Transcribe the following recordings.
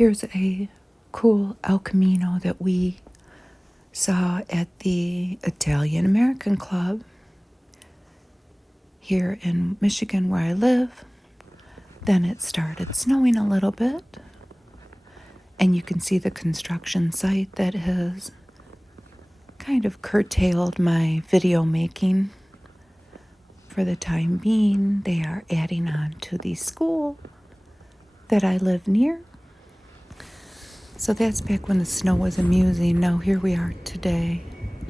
Here's a cool El Camino that we saw at the Italian American Club here in Michigan where I live. Then it started snowing a little bit, and you can see the construction site that has kind of curtailed my video making for the time being. They are adding on to the school that I live near. So that's back when the snow was amusing. Now here we are today,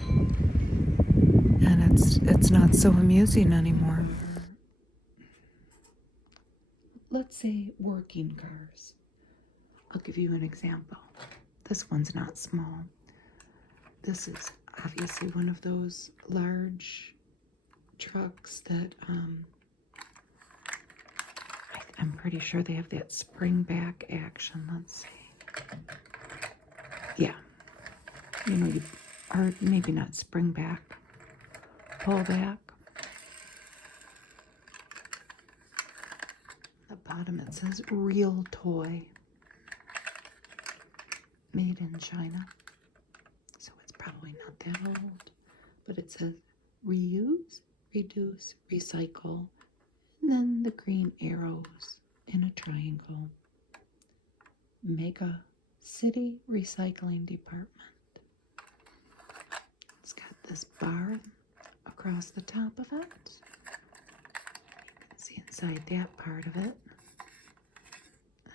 and it's not so amusing anymore. Let's say working cars. I'll give you an example. This one's not small. This is obviously one of those large trucks that I'm pretty sure they have that spring back action. Let's see. Yeah. Or maybe not spring back, pull back. The bottom it says real toy, made in China. So it's probably not that old, but it says reuse, reduce, recycle, and then the green arrows in a triangle. Mega City Recycling Department. It's got this bar across the top of it. You can see inside that part of it.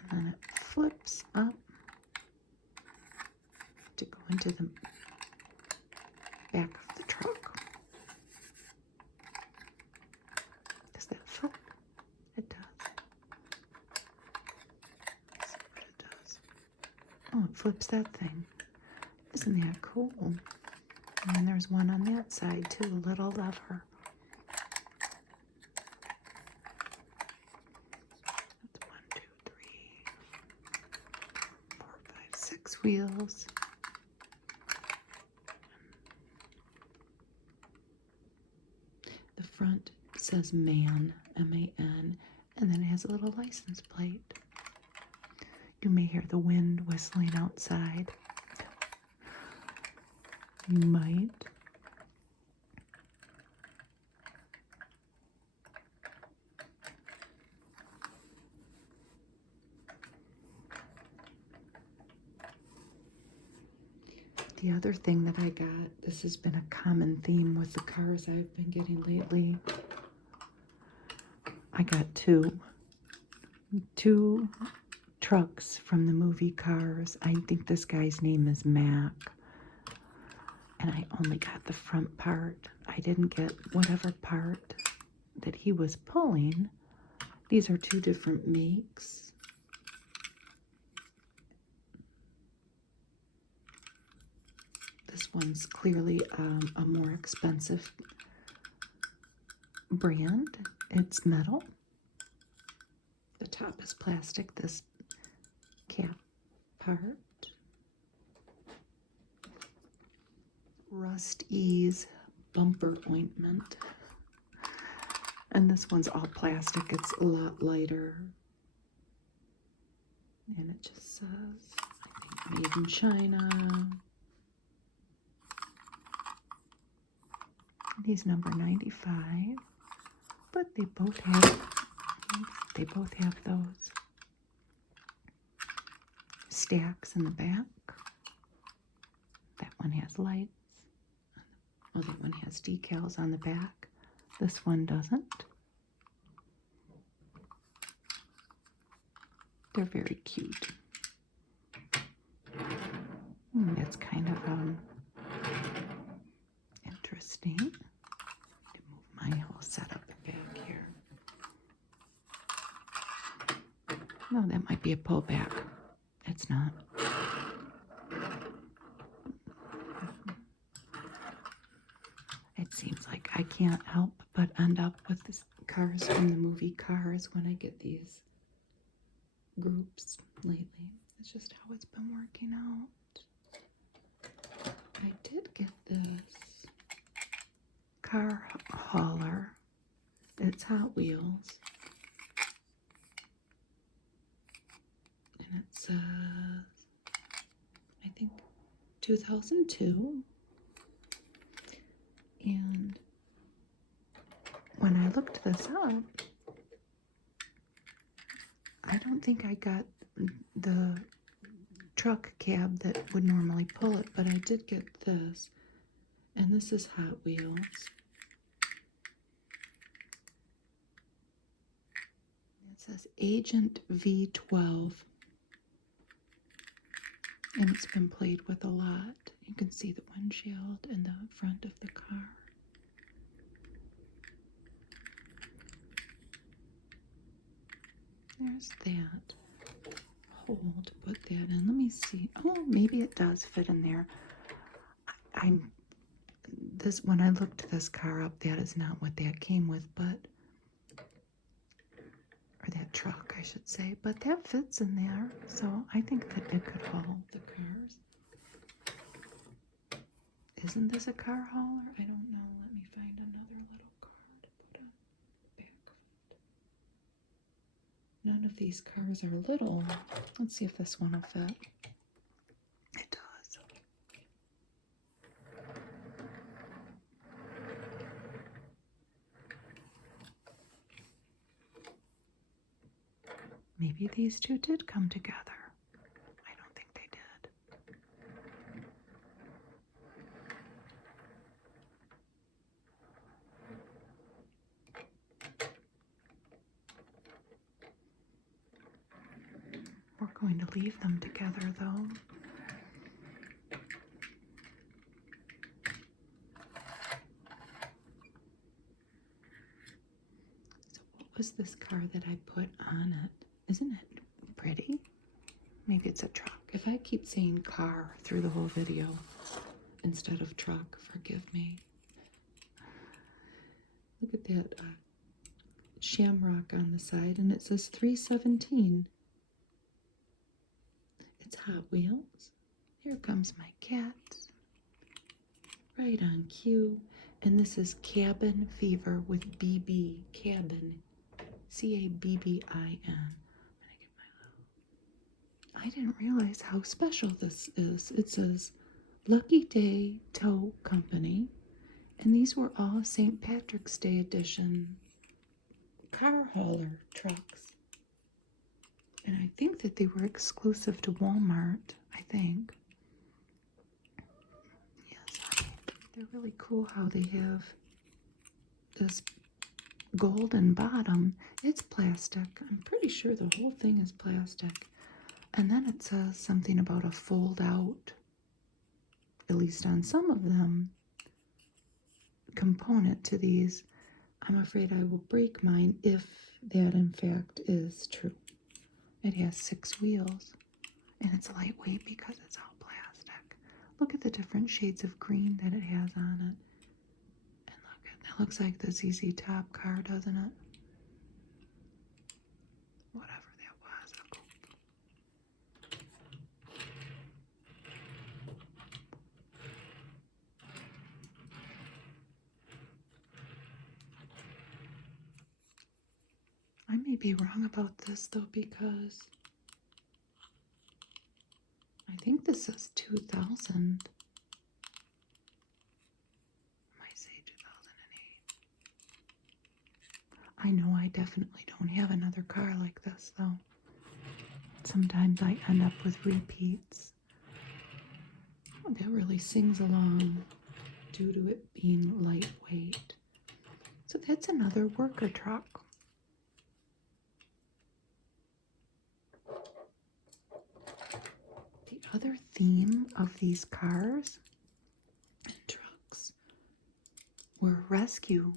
And then it flips up to go into the back of the truck. Does that flip? It does. Let's see what it does. Oh, it flips that thing. Isn't that cool? And then there's one on that side too, a little lever. That's 1, 2, 3, 4, 5, 6 wheels. The front says MAN, M-A-N, and then it has a little license plate. You may hear the wind whistling outside. You might. The other thing that I got, this has been a common theme with the cars I've been getting lately. I got two trucks from the movie Cars. I think this guy's name is Mac. And I only got the front part. I didn't get whatever part that he was pulling. These are two different makes. This one's clearly a more expensive brand. It's metal. The top is plastic, this cap part. Rust Ease bumper ointment. And this one's all plastic. It's a lot lighter. And it just says, I think, made in China. He's number 95. But they both have those stacks in the back. That one has lights. Well, that one has decals on the back. This one doesn't. They're very cute. That's kind of interesting. To move my whole setup back here. No, that might be a pullback. It's not. It seems like I can't help but end up with the cars from the movie Cars when I get these groups lately. It's just how it's been working out. I did get this car hauler. It's Hot Wheels. And it says 2002. And when I looked this up, I don't think I got the truck cab that would normally pull it, but I did get this. And this is Hot Wheels. It says Agent V12. And it's been played with a lot. You can see the windshield and the front of the car. There's that hole to put that in. Let me see. Oh, maybe it does fit in there. When I looked this car up, that is not what that came with, but or that truck, I should say, but that fits in there, so I think that it could haul the cars. Isn't this a car hauler? I don't know. Let me find another little car to put on back of it. None of these cars are little. Let's see if this one will fit. It does. Maybe these two did come together. I don't think they did. We're going to leave them together, though. So what was this car that I put on it? Isn't it pretty? Maybe it's a truck. If I keep saying car through the whole video instead of truck, forgive me. Look at that shamrock on the side, and it says 317. It's Hot Wheels. Here comes my cat. Right on cue. And this is Cabin Fever with BB. Cabin. CABBIN. I didn't realize how special this is. It says Lucky Day Tow Company. And these were all St. Patrick's Day edition car hauler trucks. And I think that they were exclusive to Walmart, I think. Yes, they're really cool how they have this golden bottom. It's plastic. I'm pretty sure the whole thing is plastic. And then it says something about a fold out, at least on some of them, component to these. I'm afraid I will break mine if that in fact is true. It has 6 wheels and it's lightweight because it's all plastic. Look at the different shades of green that it has on it. And look, that looks like the ZZ Top car, doesn't it? Whatever that was. I may be wrong about this though, because I think this says 2000. I might say 2008. I know I definitely don't have another car like this though. Sometimes I end up with repeats. Oh, that really sings along due to it being lightweight. So that's another worker truck. The other theme of these cars and trucks were rescue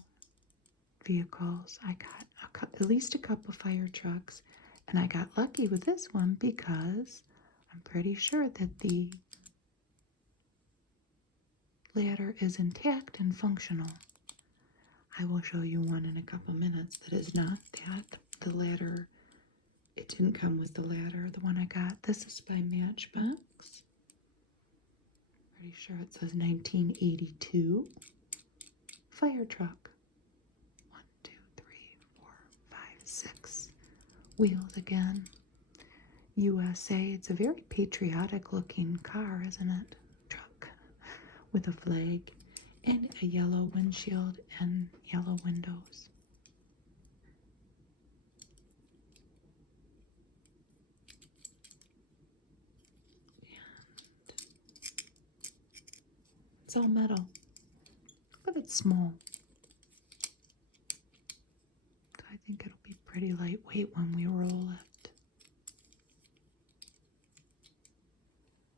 vehicles. I got at least a couple fire trucks, and I got lucky with this one because I'm pretty sure that the ladder is intact and functional. I will show you one in a couple minutes that is not that. The ladder, it didn't come with the ladder, the one I got. This is by Matchbox. Pretty sure it says 1982. Fire truck. 1, 2, 3, 4, 5, 6 wheels again. USA. It's a very patriotic looking car, isn't it? Truck. with a flag and a yellow windshield and yellow windows. It's all metal, but it's small. So I think it'll be pretty lightweight when we roll it.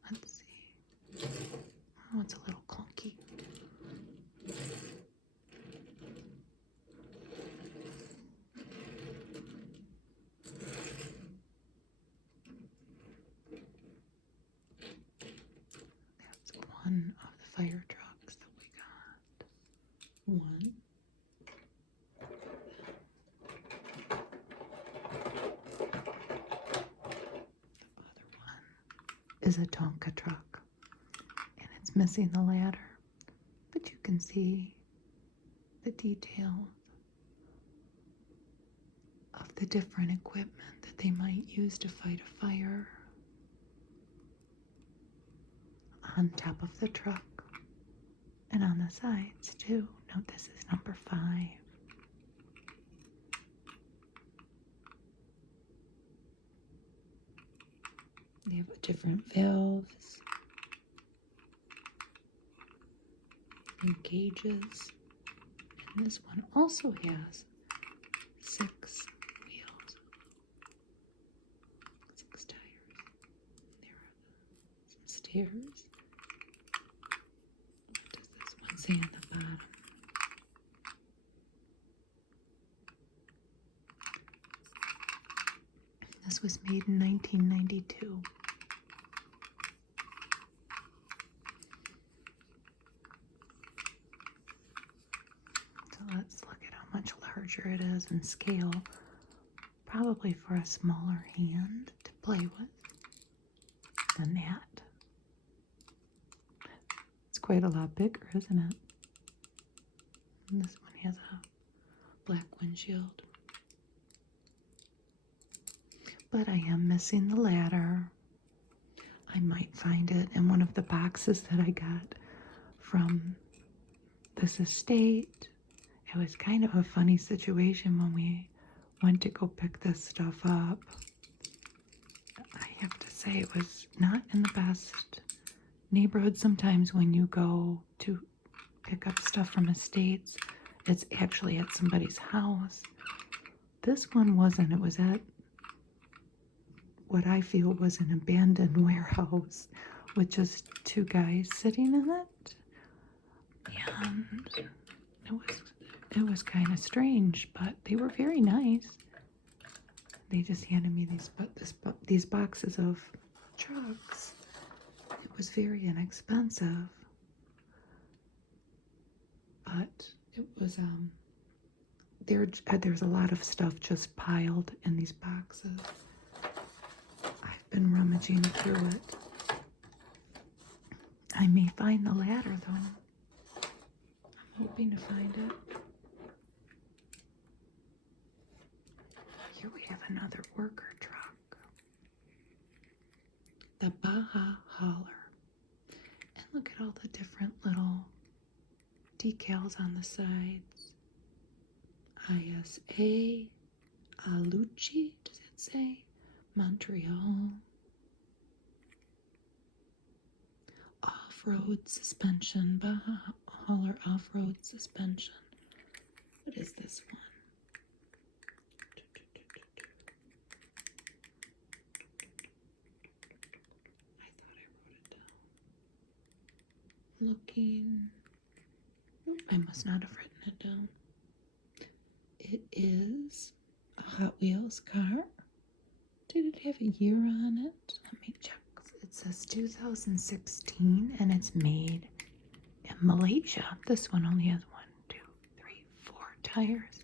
Let's see. Oh, it's a little clunky. That's one of the fire trucks that we got. One. The other one is a Tonka truck, and it's missing the ladder, but you can see the detail of the different equipment that they might use to fight a fire on top of the truck and on the sides too. Note this is number 5. They have different valves and gauges. And this one also has 6 wheels, 6 tires. There are some stairs. What does this one say on the bottom? This was made in 1992. So let's look at how much larger it is in scale. Probably for a smaller hand to play with than that. It's quite a lot bigger, isn't it? And this one has a black windshield. But I am missing the ladder. I might find it in one of the boxes that I got from this estate. It was kind of a funny situation when we went to go pick this stuff up. I have to say it was not in the best neighborhood. Sometimes when you go to pick up stuff from estates, it's actually at somebody's house. This one wasn't. It was at what I feel was an abandoned warehouse with just 2 guys sitting in it. And it was kind of strange, but they were very nice. They just handed me these boxes of trucks. It was very inexpensive, but it was there's a lot of stuff just piled in these boxes. I've been rummaging through it. I may find the ladder though. I'm hoping to find it. Here we have another worker truck. The Baja Hauler. And look at all the different little decals on the sides. ISA, Aluchi, does it say? Montreal. Off-road suspension, Baja Hauler off-road suspension. What is this one? I thought I wrote it down. Looking. I must not have written it down. It is a Hot Wheels car. Did it have a year on it? Let me check. It says 2016 and it's made in Malaysia. This one only has 1, 2, 3, 4 tires.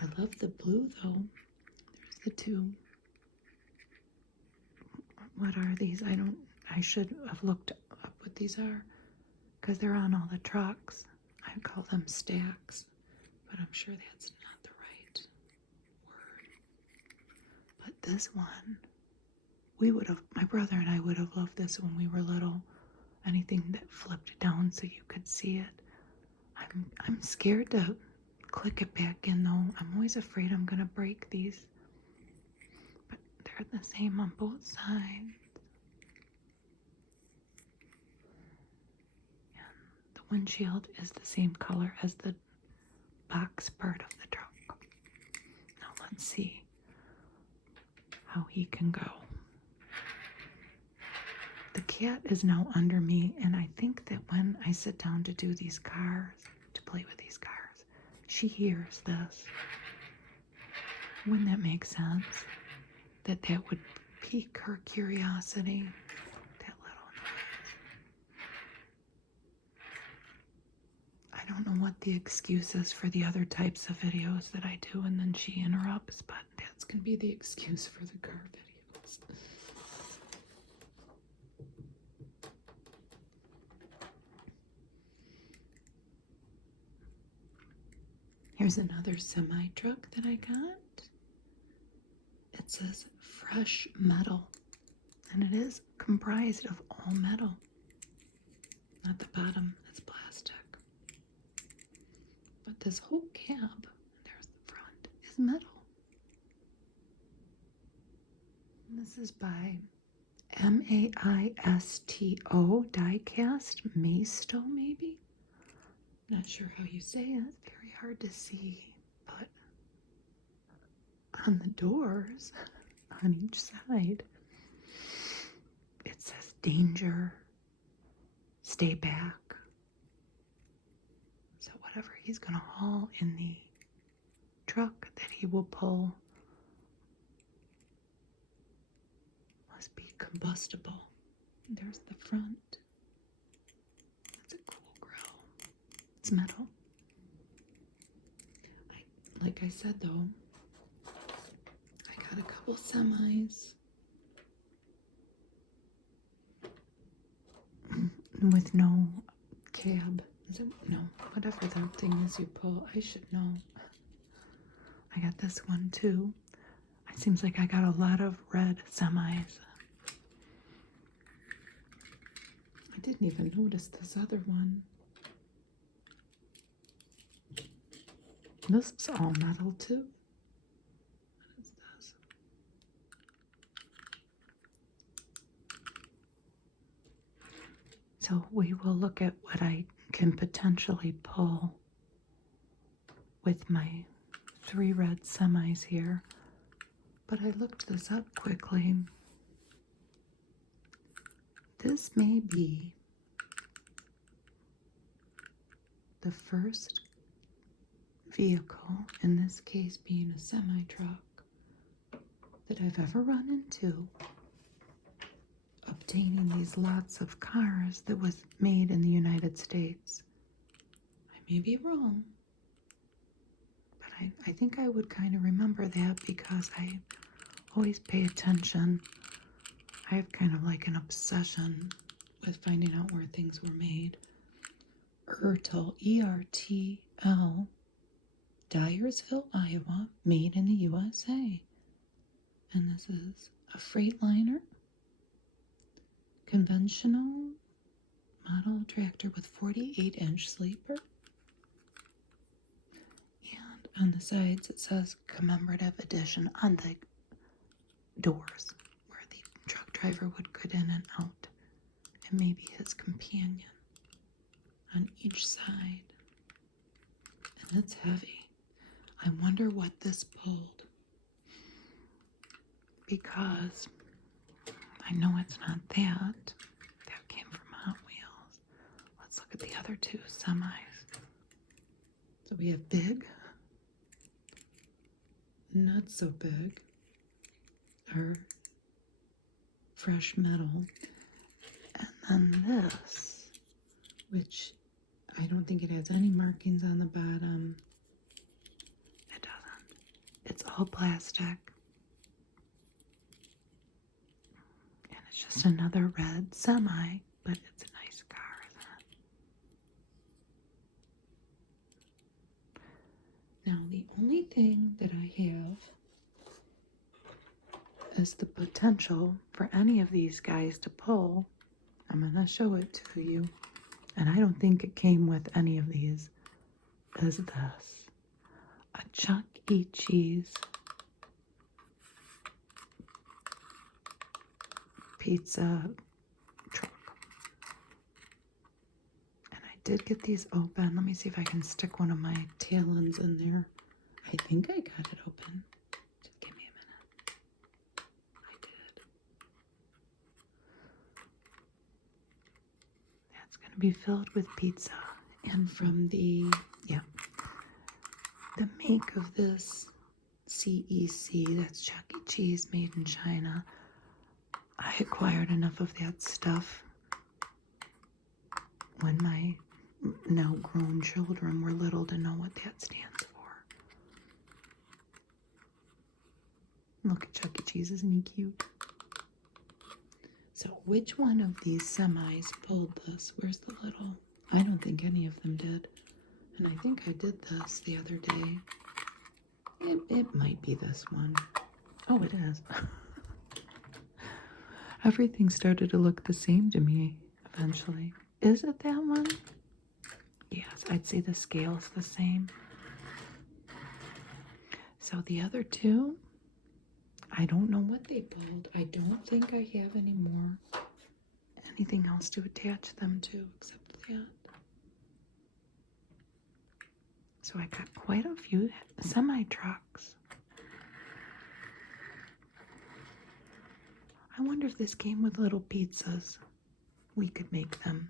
I love the blue though. There's the 2. What are these? I should have looked up what these are because they're on all the trucks. I call them stacks, but I'm sure that's not the right word. But this one, my brother and I would have loved this when we were little. anything that flipped down so you could see it. I'm scared to click it back in though. I'm always afraid I'm gonna break these. But they're the same on both sides. And the windshield is the same color as the box part of the truck. Now let's see how he can go. The cat is now under me, and I think that when I sit down to do these cars, to play with these cars, she hears this. Wouldn't that make sense? That would pique her curiosity, that little noise. I don't know what the excuse is for the other types of videos that I do, and then she interrupts, but that's going to be the excuse for the car videos. Here's another semi-truck that I got. It says fresh metal, and it is comprised of all metal. Not the bottom, it's plastic. But this whole cab, there's the front, is metal. And this is by Maisto Diecast, Maisto maybe? Not sure how you say it, very hard to see, but on the doors, on each side, it says danger, stay back. So whatever he's going to haul in the truck that he will pull must be combustible. There's the front. That's a cool grill. It's metal. Like I said though, I got a couple semis with no cab. Is it? No, whatever that thing is you pull. I should know. I got this one too. It seems like I got a lot of red semis. I didn't even notice this other one. This is all metal too. What is this? So we will look at what I can potentially pull with my 3 red semis here. But I looked this up quickly. This may be the first vehicle, in this case being a semi-truck, that I've ever run into obtaining these lots of cars that was made in the United States. I may be wrong, but I think I would kind of remember that because I always pay attention. I have kind of like an obsession with finding out where things were made. Ertl, E-R-T-L, Dyersville, Iowa, made in the USA. And this is a Freightliner, conventional model tractor with 48-inch sleeper. And on the sides it says commemorative edition on the doors where the truck driver would get in and out, and maybe his companion on each side. And it's heavy. I wonder what this pulled, because I know it's not that. That came from Hot Wheels. Let's look at the other 2 semis. So we have big, not so big, or fresh metal, and then this, which I don't think it has any markings on the bottom. It doesn't. It's all plastic. And it's just another red semi, but it's a nice car, isn't it? Now, the only thing that I have is the potential for any of these guys to pull I'm going to show it to you. And I don't think it came with any of these. Is this a Chuck E. Cheese pizza truck? And I did get these open. Let me see if I can stick one of my talons in there. I think I got it open. Just give me a minute. I did. That's going to be filled with pizza. And from the make of this CEC, that's Chuck E. Cheese made in China, I acquired enough of that stuff when my now grown children were little to know what that stands for. Look at Chuck E. Cheese, isn't he cute? So which one of these semis pulled this? Where's the little? I don't think any of them did. And I think I did this the other day. It might be this one. Oh, it is. Everything started to look the same to me eventually. Is it that one? Yes, I'd say the scale's the same. So the other two, I don't know what they pulled. I don't think I have any more. Anything else to attach them to except that. So I got quite a few semi-trucks. I wonder if this came with little pizzas. We could make them.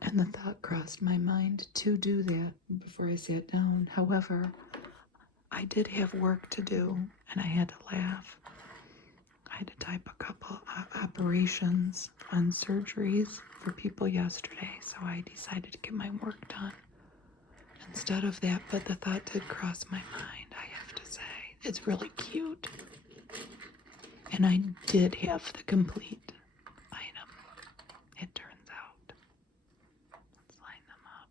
And the thought crossed my mind to do that before I sat down. However, I did have work to do, and I had to laugh. I had to type a couple operations on surgeries for people yesterday, so I decided to get my work done instead of that, but the thought did cross my mind, I have to say. It's really cute. And I did have the complete item, it turns out. Let's line them up.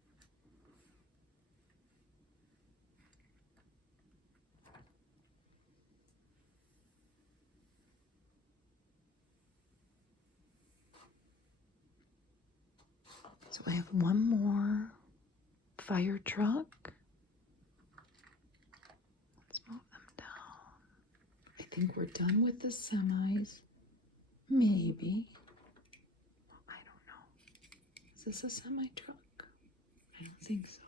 So I have one more fire truck. Let's move them down. I think we're done with the semis. Maybe. I don't know. Is this a semi truck? I don't think so.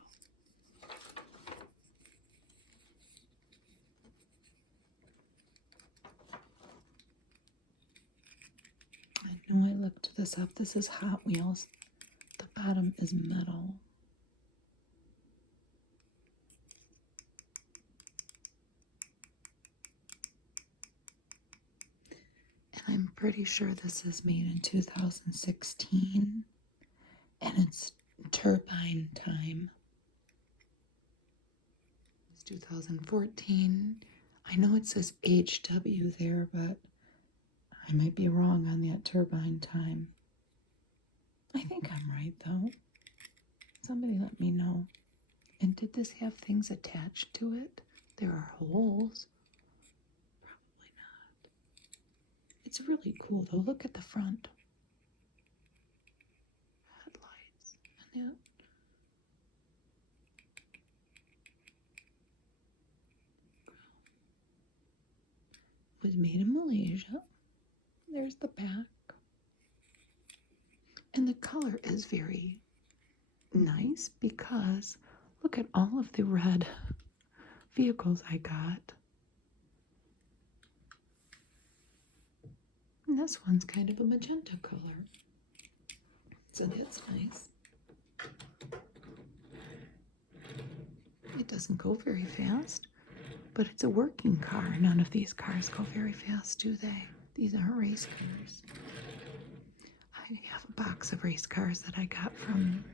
I know I looked this up. This is Hot Wheels. The bottom is metal. And I'm pretty sure this is made in 2016. And it's turbine time. It's 2014. I know it says HW there, but I might be wrong on that turbine time. I think I'm right, though. Somebody let me know. And did this have things attached to it? There are holes. Probably not. It's really cool, though. Look at the front. Headlights. And that. It was made in Malaysia. There's the back. And the color is very nice because look at all of the red vehicles I got. And this one's kind of a magenta color. So that's nice. It doesn't go very fast, but it's a working car. None of these cars go very fast, do they? These aren't race cars. I have a box of race cars that I got from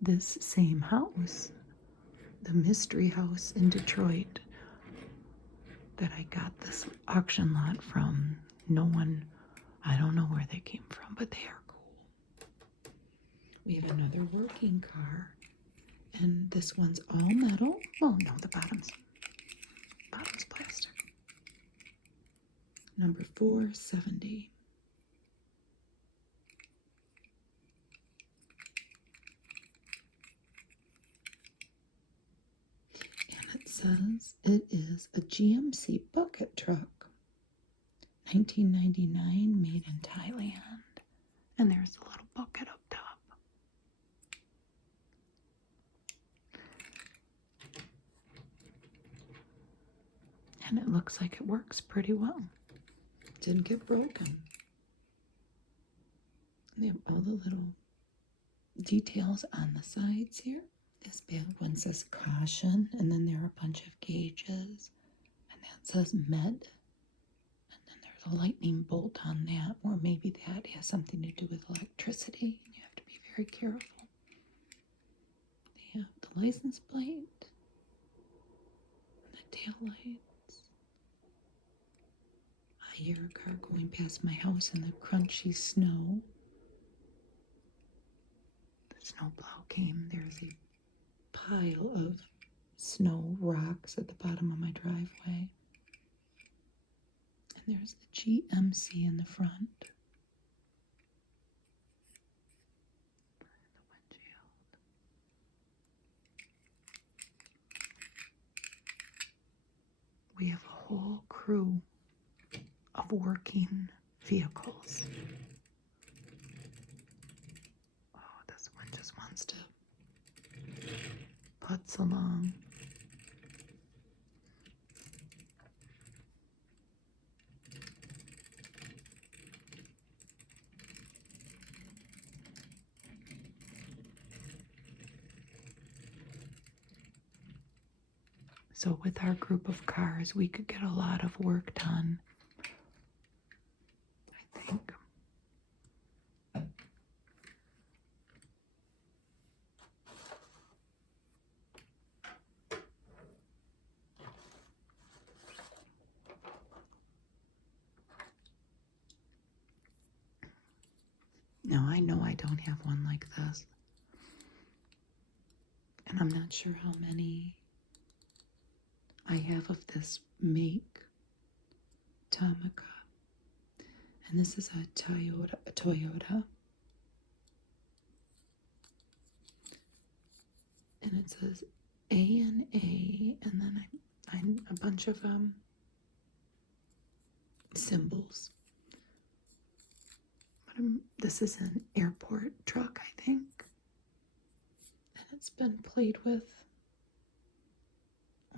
this same house, the Mystery House in Detroit, that I got this auction lot from. No one, I don't know where they came from, but they are cool. We have another working car, and this one's all metal. Oh no, the bottom's plastic. number 470. And it says it is a GMC bucket truck, 1999, made in Thailand. And there's a little bucket up top. And it looks like it works pretty well. Didn't get broken. They have all the little details on the sides here. This big one says caution, and then there are a bunch of gauges, and that says med. And then there's a lightning bolt on that, or maybe that has something to do with electricity, and you have to be very careful. They have the license plate, the tail lights. I hear a car going past my house in the crunchy snow. The snowplow came. There's a pile of snow rocks at the bottom of my driveway. And there's the GMC in the front. The windshield. We have a whole crew of working vehicles. Oh, this one just wants to putz along. So with our group of cars, we could get a lot of work done, I think. Now, I know I don't have one like this. And I'm not sure how many I have of this make, Tomica. And this is a Toyota. And it says A&A, and then a bunch of symbols. But this is an airport truck, I think. And it's been played with,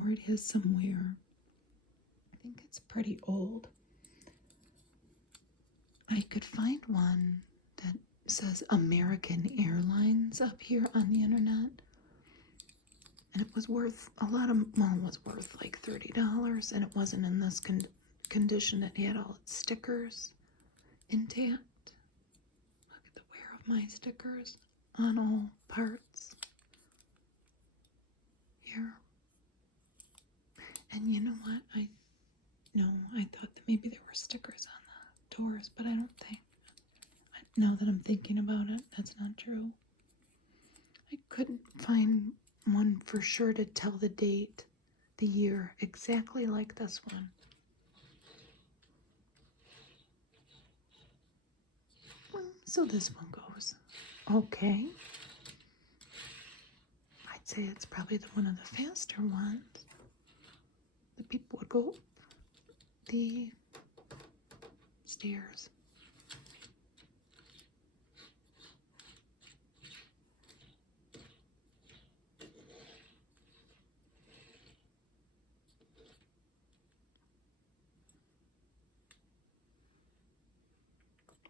or it is somewhere. I think it's pretty old. I could find one that says American Airlines up here on the internet. And it was worth a lot of, well, it was worth like $30, and it wasn't in this condition. It had all its stickers intact. Look at the wear of my stickers on all parts here. And you know what? I thought that maybe there were stickers on the doors, but I don't think. Now that I'm thinking about it, that's not true. I couldn't find one for sure to tell the date, the year, exactly like this one. So this one goes okay. I'd say it's probably one of the faster ones. The people would go up the stairs.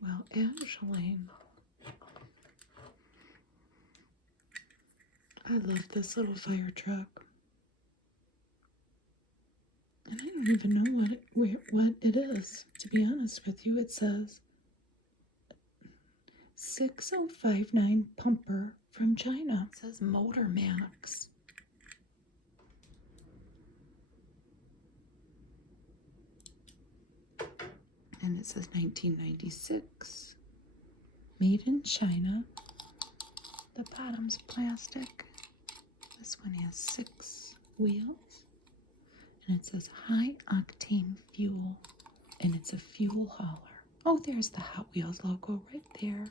Well, actually, I love this little fire truck. And I don't even know what it is, to be honest with you. It says 6059 pumper from China. It says Motor Max. And it says 1996. Made in China. The bottom's plastic. This one has 6 wheels. And it says high octane fuel. And it's a fuel hauler. Oh, there's the Hot Wheels logo right there.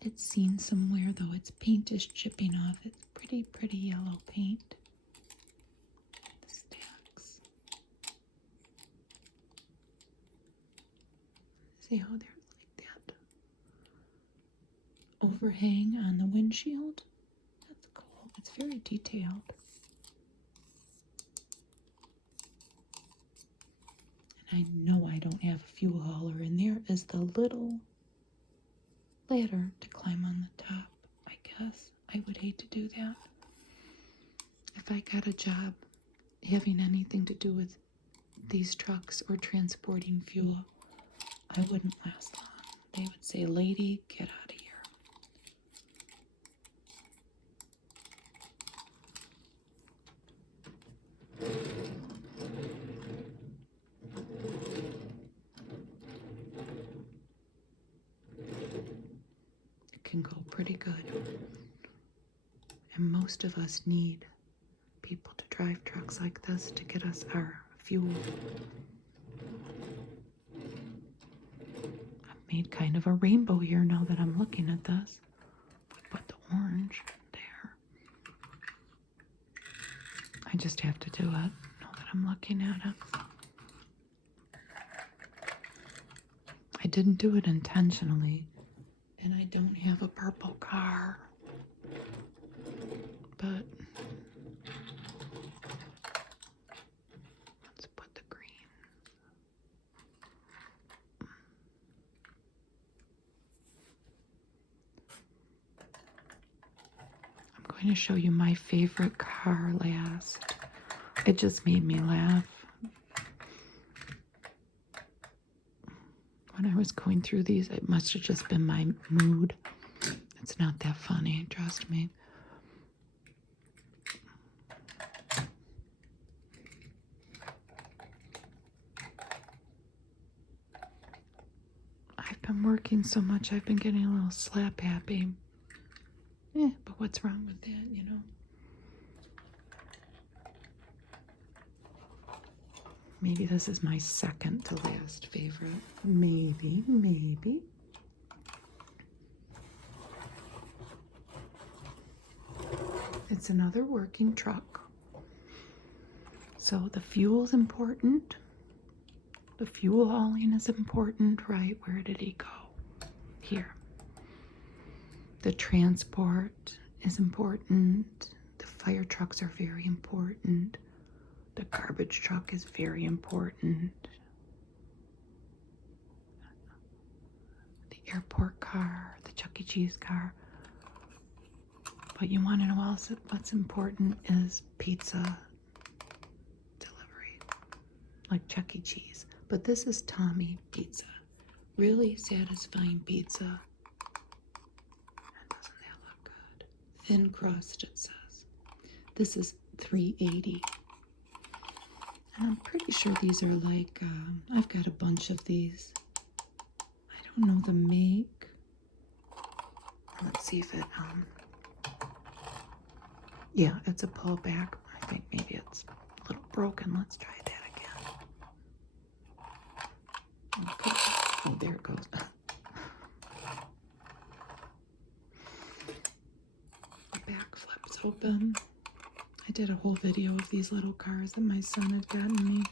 It's seen somewhere, though. Its paint is chipping off. It's pretty yellow paint. The stacks. See how there's like that overhang on the windshield? That's cool. It's very detailed. And I know I don't have a fuel hauler, and there is the little ladder to climb on the top. I guess I would hate to do that. If I got a job having anything to do with these trucks or transporting fuel, I wouldn't last long. They would say, "Lady, get out of here." It can go pretty good. And most of us need people to drive trucks like this to get us our fuel. I've made kind of a rainbow here now that I'm looking at this. Put the orange there. I just have to do it now that I'm looking at it. I didn't do it intentionally, and I don't have a purple car, but let's put the green. I'm going to show you my favorite car last. It just made me laugh. When I was going through these, it must have just been my mood. It's not that funny, trust me. I've been working so much, I've been getting a little slap happy. But what's wrong with that, you know? Maybe this is my second to last favorite. Maybe. It's another working truck. So the fuel's important. The fuel hauling is important, right? Where did he go? Here. The transport is important. The fire trucks are very important. The garbage truck is very important. The airport car, the Chuck E. Cheese car. But you want to know also what's important is pizza delivery, like Chuck E. Cheese. But this is Tommy Pizza. Really satisfying pizza. And doesn't that look good? Thin crust, it says. This is $3.80. And I'm pretty sure these are like, I've got a bunch of these. I don't know the make. Let's see if it, yeah, it's a pullback. I think maybe it's a little broken. Let's try that again. Okay. Oh, there it goes. The back flips open. I did a whole video of these little cars that my son had gotten me.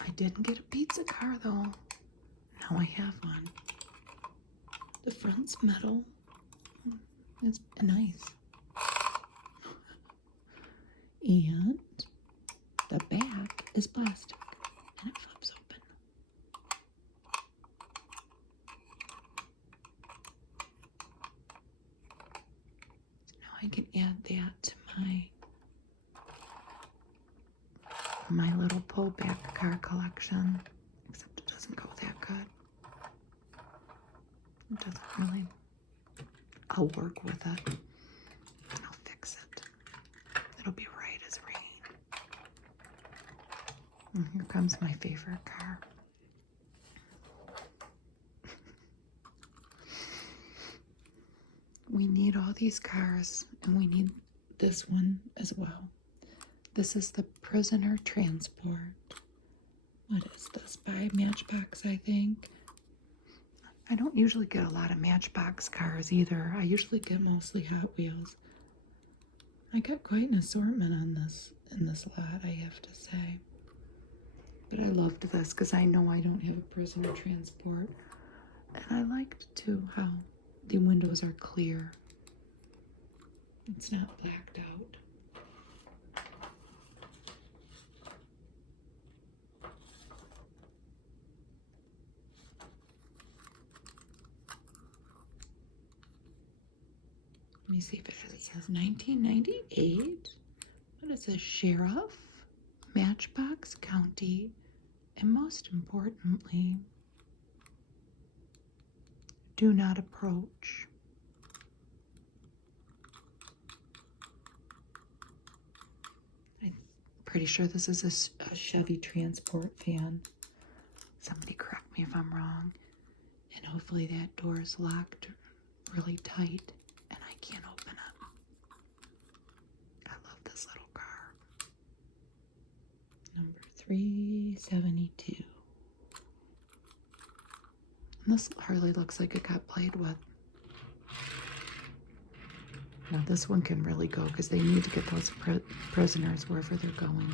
I didn't get a pizza car though. Now I have one. The front's metal. It's nice. And the back is plastic and it flips open. Now I can add that to my little pullback car collection, except it doesn't go that good. It doesn't really. I'll work with it and I'll fix it. It'll be right as rain. And here comes my favorite car. We need all these cars, and we need this one as well. This is the prisoner transport. What is this? By Matchbox, I think. I don't usually get a lot of Matchbox cars either. I usually get mostly Hot Wheels. I got quite an assortment on this in this lot, I have to say. But I loved this because I know I don't have a prisoner transport. And I liked too how the windows are clear. It's not blacked out. Let me see if it says 1998. What is this? Sheriff, Matchbox County, and most importantly, do not approach. I'm pretty sure this is a Chevy Transport fan. Somebody correct me if I'm wrong. And hopefully that door is locked really tight and I can't open it. I love this little car. Number 372. And this hardly looks like it got played with. Now this one can really go because they need to get those prisoners wherever they're going.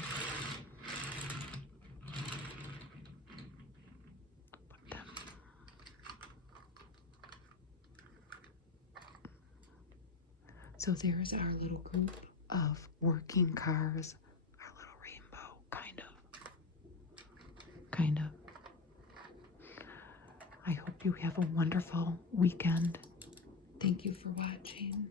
So there's our little group of working cars, our little rainbow, kind of. I hope you have a wonderful weekend. Thank you for watching.